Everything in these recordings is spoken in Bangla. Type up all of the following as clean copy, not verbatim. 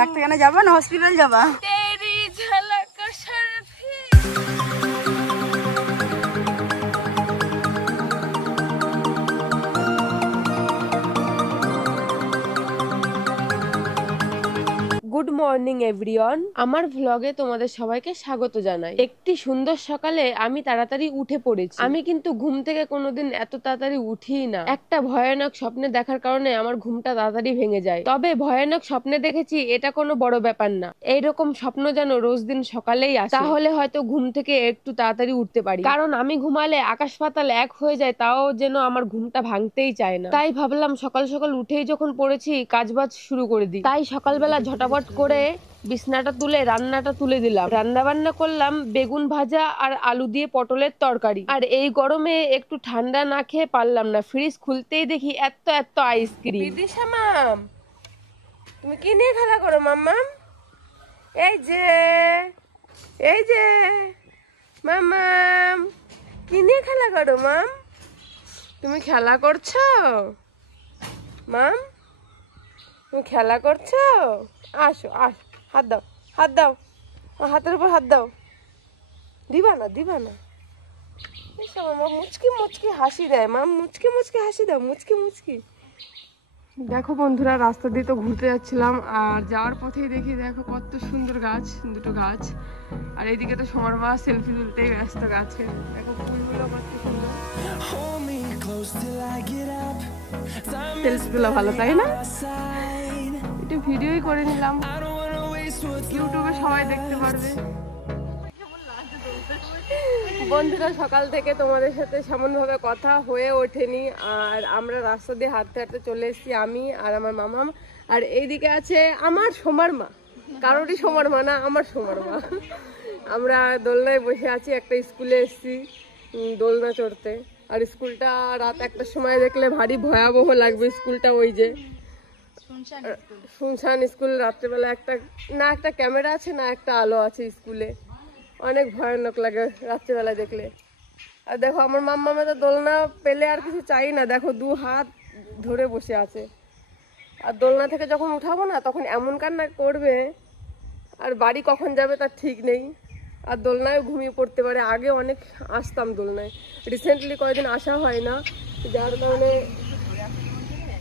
ডাক্তারখানা যাবা না হসপিটাল যাবা? গুড মর্নিং এভরিওয়ান, আমার ভ্লগে তোমাদের সবাইকে স্বাগত জানাই। একটি সুন্দর সকালে আমি তাড়াতাড়ি উঠে পড়েছি। আমি কিন্তু ঘুম থেকে কোনোদিন এত তাড়াতাড়ি উঠিই না। একটা ভয়ানক স্বপ্নে দেখার কারণে আমার ঘুমটা তাড়াতাড়ি ভেঙে যায়। তবে ভয়ানক স্বপ্নে দেখেছি এটা কোনো বড় ব্যাপার না। এইরকম স্বপ্ন যেন রোজ দিন সকালেই আসে, তাহলে হয়তো ঘুম থেকে একটু তাড়াতাড়ি উঠতে পারি। কারণ আমি ঘুমালে আকাশ পাতাল এক হয়ে যায়, তাও যেন আমার ঘুমটা ভাঙতেই চায় না। তাই ভাবলাম সকাল সকাল উঠেই যখন পড়েছি কাজবাজ শুরু করে দিই। তাই সকালবেলা ঝটাপট করে বিছনাটা তুলে রান্নাটা তুলে দিলাম। রান্না বান্না করলাম বেগুন ভাজা আর আলু দিয়ে পটলের তরকারি। আর এই গরমে একটু ঠান্ডা না খেয়ে পারলাম না, ফ্রিজ খুলতেই দেখি এত এত আইসক্রিম। বিদিশা মাম, তুমি কি নিয়ে খেলা করো মাম্মাম? এই যে মাম্মাম, কি নিয়ে খেলা করো মাম? তুমি খেলা করছো মাম? তুমি খেলা করছো? আসো আসো, হাত দাও, হাত দাও, হাতের উপর হাত দাও। দিবা না মুচকি মুচকি হাসি দেয় মাম, মুচকি মুচকি হাসি দাও, মুচকি মুচকি। দেখো বন্ধুরা, রাস্তা দিয়ে তো ঘুরতে যাচ্ছিলাম, আর যাওয়ার পথেই দেখি দেখো কত সুন্দর গাছ, দুটো গাছ। আর এইদিকে তো সবার মা সেলফি তুলতেই ব্যস্ত গাছে। দেখো ফুলগুলো কত সুন্দর। সেলফিগুলো ভালো, তাই না? একটু ভিডিওই করে নিলাম, ইউটিউবে সবাই দেখতে পারবে। বন্ধুরা, সকাল থেকে তোমাদের সাথে সেমন ভাবে কথা হয়ে ওঠেনি, আর আমরা রাস্তা দিয়ে হাঁটতে হাঁটতে চলে এসেছি, আমি আর আমার মামা। আর এইদিকে আছে আমার সোমার মা, কারোরই সোমার মা না, আমার সোমার মা। আমরা দোলনায় বসে আছি, একটা স্কুলে এসেছি দোলনা চড়তে। আর স্কুলটা রাত 1টার সময় দেখলে ভারী ভয়াবহ লাগবে। স্কুলটা ওই যে শুনশান স্কুল, রাত্রেবেলা একটা ক্যামেরা আছে না একটা আলো আছে স্কুলে, অনেক ভয়ানক লাগে রাত্রেবেলা দেখলে। আর দেখো আমার মাম্মা তো দোলনা পেলে আর কিছু চাই না, দেখো 2 হাত ধরে বসে আছে। আর দোলনা থেকে যখন উঠাবো না তখন এমন কান্না করবে, আর বাড়ি কখন যাবে তার ঠিক নেই। আর দোলনায় ঘুমিয়ে পড়তে পারে। আগে অনেক আসতাম দোলনায়, রিসেন্টলি কয়েকদিন আসা হয় না, যার কারণে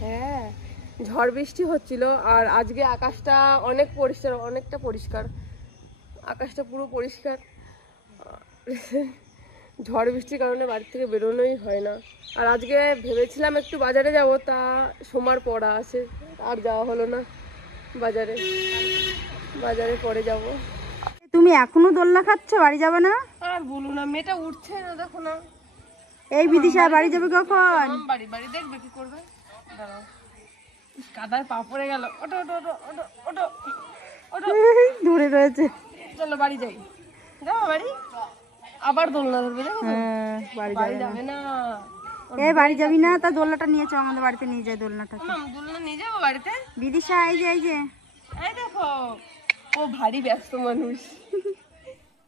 হ্যাঁ ঝড় বৃষ্টি হচ্ছিল। আর আজকে আকাশটা অনেক পরিষ্কার, অনেকটা পরিষ্কার, আকাশটা পুরো পরিষ্কার। ঝড় বৃষ্টির কারণে বাড়ি থেকে বেরোনোই হয় না। আর আজকে ভেবেছিলাম একটু বাজারে যাব, তা সোমার পড়া আছে, আর যাওয়া হলো না। বাজারে পরে যাব। তুমি এখনো দোলনা খাচ্ছ, বাড়ি যাবে না? আর বলো না, মেয়েটা উঠছে না, দেখো না। এই বিদিশা বাড়ি যাবে কখন? বাড়ি দেখবে কি করবে, দাঁড়াও। কাদায় পা পড়ে গেল, ওটো ওটো ওটো ওটো ওটো, দূরে রয়েছে। চলো বাড়ি যাই, যাও বাড়ি। আবার দোলনা ধরবে, দেখো বাড়ি যাবে না। এই বাড়ি যাবি না? তা দোলনাটা নিয়ে চল, আমাদের বাড়িতে নিয়ে যায় দোলনাটা। দোলনা নিয়ে যাবো বাড়িতে? বিদিশা এই যে এই দেখো, ও ভারী ব্যস্ত মানুষ।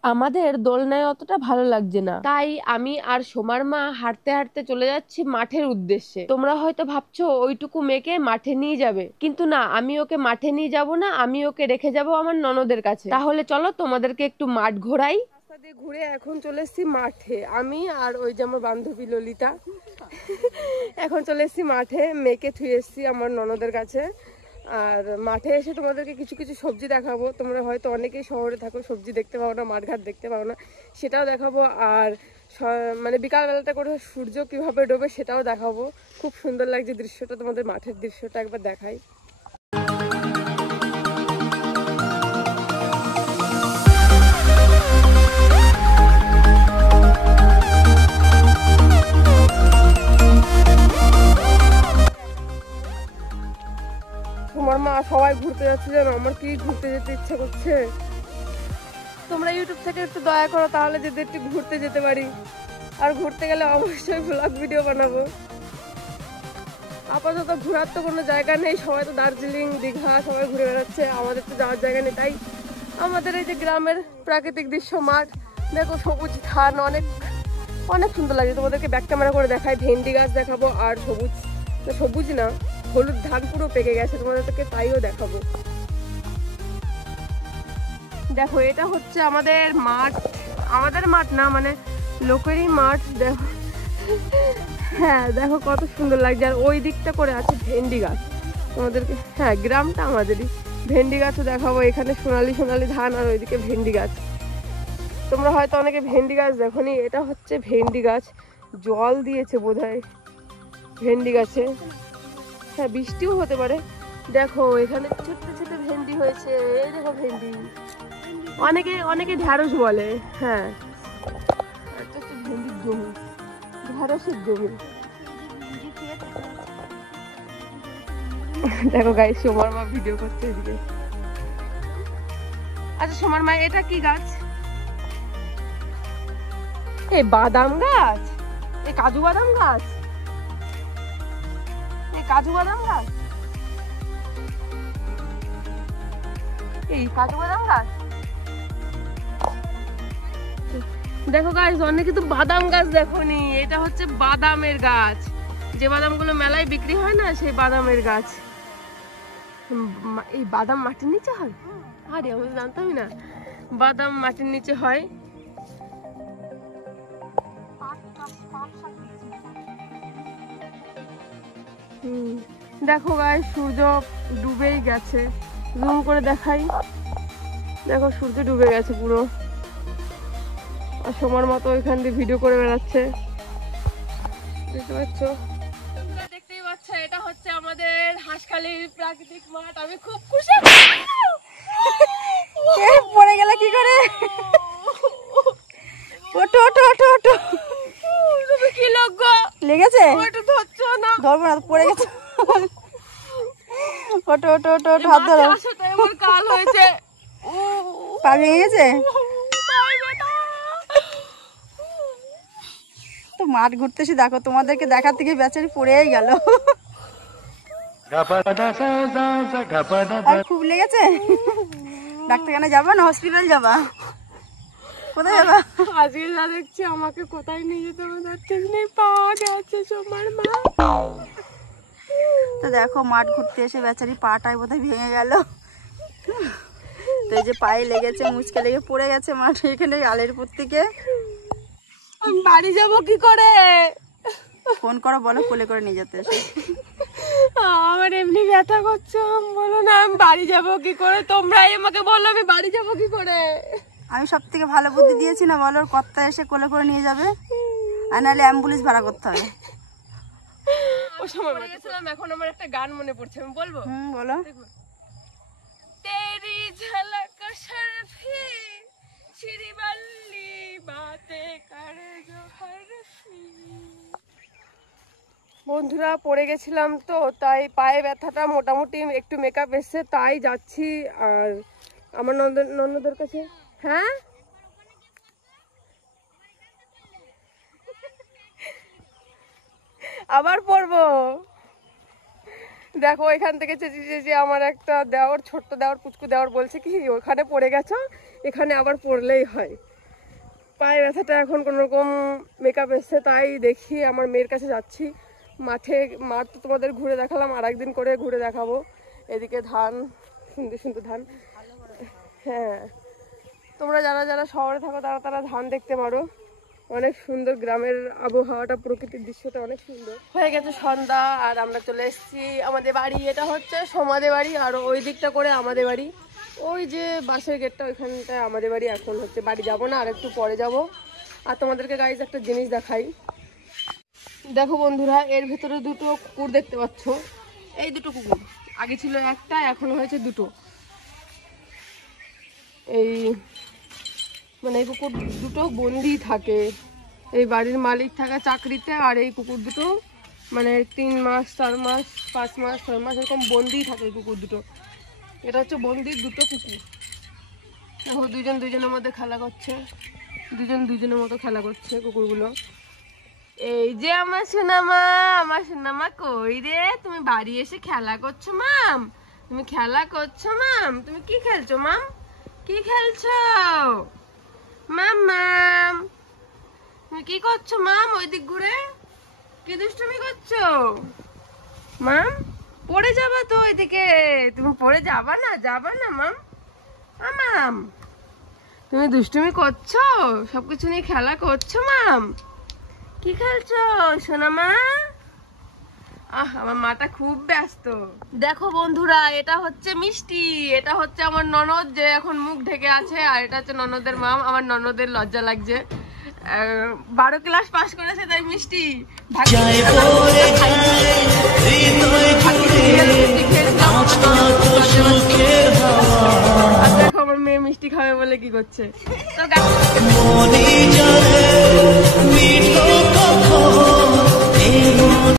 আমাদের দোলনায় অতটা ভালো লাগছে না, তাই আমি আর সোমার মা হাঁটতে হাঁটতে চলে যাচ্ছি মাঠের উদ্দেশ্যে। তোমরা হয়তো ভাবছো ওইটুকু মেয়েকে মাঠে নিয়ে যাবে, কিন্তু না, আমি ওকে মাঠে নিয়ে যাব না, আমি ওকে রেখে যাব আমার ননদের কাছে। তাহলে চলো তোমাদেরকে একটু মাঠ ঘোরাই। রাস্তা দিয়ে ঘুরে এখন চলে এসেছি মাঠে, আমি আর ওই যে আমার বান্ধবী ললিতা। এখন চলে এসেছি মাঠে, মেয়েকে থুয়ে এসেছি আমার ননদের কাছে। আর মাঠে এসে তোমাদেরকে কিছু কিছু সবজি দেখাবো। তোমরা হয়তো অনেকেই শহরে থাকো, সবজি দেখতে পাও না, মাঠঘাট দেখতে পাও না, সেটাও দেখাবো। আর মানে বিকালবেলাটা করে সূর্য কিভাবে ডোবে সেটাও দেখাবো। খুব সুন্দর লাগছে দৃশ্যটা, তোমাদের মাঠের দৃশ্যটা একবার দেখাই। তোমার মা সবাই ঘুরতে যাচ্ছে জানো, আমার কি ঘুরতে যেতে ইচ্ছা করছে। তোমরা ইউটিউব থেকে একটু দয়া করো, তাহলে যদি একটু ঘুরতে যেতে পারি। আর ঘুরতে গেলে অবশ্যই ব্লগ ভিডিও বানাবো। আপাতত ঘোরার তো কোনো জায়গা নেই, সবাই তো দার্জিলিং দীঘা সবাই ঘুরে বেড়াচ্ছে, আমাদের তো যাওয়ার জায়গা নেই। তাই আমাদের এই যে গ্রামের প্রাকৃতিক দৃশ্য, মাঠ দেখো, সবুজ ধান, অনেক অনেক সুন্দর লাগে। তোমাদেরকে ব্যাক ক্যামেরা করে দেখাই, ভেন্ডি গাছ দেখাবো, আর সবুজ না, হলুদ ধান পুরো পেকে গেছে, তোমাদেরকে তাইও দেখাবো। দেখো এটা হচ্ছে আমাদের মাঠ, আমাদের মাঠ না মানে লোকেরই মাঠ। দেখো হ্যাঁ দেখো কত সুন্দর লাগছে। আর ওই দিকটা করে আছে ভেন্ডি গাছ তোমাদেরকে, হ্যাঁ গ্রামটা আমাদেরই। ভেন্ডি গাছও দেখাবো, এখানে সোনালি সোনালি ধান আর ওইদিকে ভেন্ডি গাছ। তোমরা হয়তো অনেকে ভেন্ডি গাছ দেখোনি, এটা হচ্ছে ভেন্ডি গাছ। জল দিয়েছে বোধহয় ভেন্ডি গাছে, হ্যাঁ বৃষ্টিও হতে পারে। দেখো এখানে ছোট্ট ছোট ভেন্ডি হয়েছে, এই দেখো ভেন্ডি, অনেকে অনেকে ঢ্যাঁড়স বলে। হ্যাঁ একটা হচ্ছে ভেন্ডির জমি, ঢ্যাঁড়সের জমি। দেখো গাইস সোমার মা ভিডিও করছে এদিকে। আচ্ছা সোমার মা এটা কি গাছ? এই বাদাম গাছ, এই কাজু বাদাম গাছ, এই কাজু বাদাম গাছ, এই কাজু বাদাম গাছ। দেখো গাইস অনেকে তো বাদাম গাছ দেখোনি, এটা হচ্ছে বাদামের গাছ, যে বাদামগুলো মেলায় বিক্রি হয় না সেই বাদামের গাছ। এই বাদাম মাটির নিচে হয়? আরে আমি জানতামই না, বাদাম মাটির নিচে হয়। দেখো গাইস সূর্য ডুবেই গেছে, জুম করে দেখাই। দেখো সূর্য ডুবে গেছে পুরো, আর সময়ের মতো ওইখান দিয়ে ভিডিও করে বেড়াচ্ছে, দেখতে পাচ্ছ? দেখতেই পাচ্ছ এটা হচ্ছে আমাদের হাঁসখালির প্রাকৃতিক মাঠ। আমি খুব খুশি। পড়ে গেল কি করে? ওটো ওটো ওটো ওটো, তুমি কি লগো লেগেছে? ওটা ধরছো না? ধরবো না, পড়ে গেছে। ওটো ওটো ওটো ওটো, হাত ধরো। আসলে আমার কাল হয়েছে, পা ভেঙে গেছে তো। মাঠ ঘুরতে এসে দেখো তোমাদেরকে দেখার থেকে বেচারি পড়েই গেল। আর খুব লেগেছে? ডাক্তারখানা যাবা না হসপিটাল যাবা? কোথায় যাবা? আজকে যা দেখছি আমাকে কোথায় নিয়ে যেতে হবে, নেই পাওয়া গেছে সোমার মা। তো দেখো মাঠ ঘুরতে এসে বেচারি পাটাই বোধহয় ভেঙে গেল। তো এই যে পায়ে লেগেছে, মুচকে লেগে পড়ে গেছে মাঠে, এখানে আলের উপর থেকে। আমি বাড়ি যাবো কি করে? ফোন করো, বলো কোলে করে নিয়ে যেতে এসে। আমার এমনি ব্যথা করছে, বলো না আমি বাড়ি যাবো কি করে? তোমরাই আমাকে বললো আমি বাড়ি যাবো কি করে? আমি সব থেকে ভালো বুদ্ধি দিয়েছি না, বলো? কর্তা এসে কোলে করে নিয়ে যাবে, আর নাহলে অ্যাম্বুলেন্স ভাড়া করতে হবে। ও সময় পড়ে গেছিলাম, এখন আমার একটা গান মনে পড়ছে, আমি বলবো? বলো। তেরি ঝলক শরফি শ্রীবল্লি বাতে করে জো হরফি। বন্ধুরা পড়ে গেছিলাম তো, তাই পায়ে ব্যথাটা মোটামুটি একটু মেকআপ এসছে, তাই যাচ্ছি আর আমার ননদের কাছে। হ্যাঁ আবার পড়বো। দেখো এখান থেকে চেঁচিয়ে আমার একটা দেওর, ছোট্ট দেওর, পুচকু দেওর বলছে কি ওখানে পড়ে গেছো, এখানে আবার পড়লেই হয়। পায়ে ব্যথাটা এখন কোনোরকম মেকআপ এসছে, তাই দেখি আমার মেয়ের কাছে যাচ্ছি। মাঠ তো তোমাদের ঘুরে দেখালাম, আর একদিন করে ঘুরে দেখাবো। এদিকে ধান, সুন্দর সুন্দর ধান। হ্যাঁ তোমরা যারা যারা শহরে থাকো তারা ধান দেখতে পারো, অনেক সুন্দর গ্রামের আবহাওয়াটা, প্রকৃতির দৃশ্যটা অনেক সুন্দর। হয়ে গেছে সন্ধ্যা আর আমরা চলে এসেছি আমাদের বাড়ি। এটা হচ্ছে সোমাদের বাড়ি, আর ওই দিকটা করে আমাদের বাড়ি। ওই যে বাসের গেটটা ওইখানটায় আমাদের বাড়ি। এখন হচ্ছে বাড়ি যাব না, আর একটু পরে যাব। আর তোমাদেরকে গাইজ একটা জিনিস দেখাই। দেখো বন্ধুরা, এর ভেতরে দুটো কুকুর দেখতে পাচ্ছ। এই দুটো কুকুর, আগে ছিল একটা, এখন হয়েছে দুটো। এই মানে এই কুকুর দুটো বন্দি থাকে, এই বাড়ির মালিক থাকা চাকরিতে, আর এই কুকুর দুটো মানে 3 মাস 4 মাস 5 মাস 6 মাস এরকম বন্দি থাকে এই কুকুর দুটো। এটা হচ্ছে বন্দির দুটো কুকুর। দেখো দুজন দুজনের মধ্যে খেলা করছে, দুজন দুজনের মতো খেলা করছে কুকুরগুলো। এই যে আমার সোনামা, আমার সোনামা কই রে? তুমি বাড়ি এসে খেলা করছো মাম? তুমি খেলা করছো মাম? তুমি কি খেলছো মাম? কি খেলছো মাম? মাম তুমি কি করছো মাম? ওই দিক ঘুরে কি দুষ্টুমি করছো মাম? পড়ে যাবা তো ওইদিকে, তুমি পড়ে যাবা না, যাবা না মাম? মাম তুমি দুষ্টুমি করছো, সবকিছু নিয়ে খেলা করছো মাম? কি খেলছো সোনা মা? আমার মাটা খুব ব্যস্ত। দেখো বন্ধুরা, এটা হচ্ছে মিষ্টি, এটা হচ্ছে আমার ননদ যে এখন মুখ ঢেকে আছে, আর এটা হচ্ছে ননদের মাম। আমার ননদের লজ্জা লাগছে, 12 ক্লাস পাস করেছে তাই মিষ্টি। আর দেখো আমার মেয়ে মিষ্টি খাবে বলে কি করছে। তো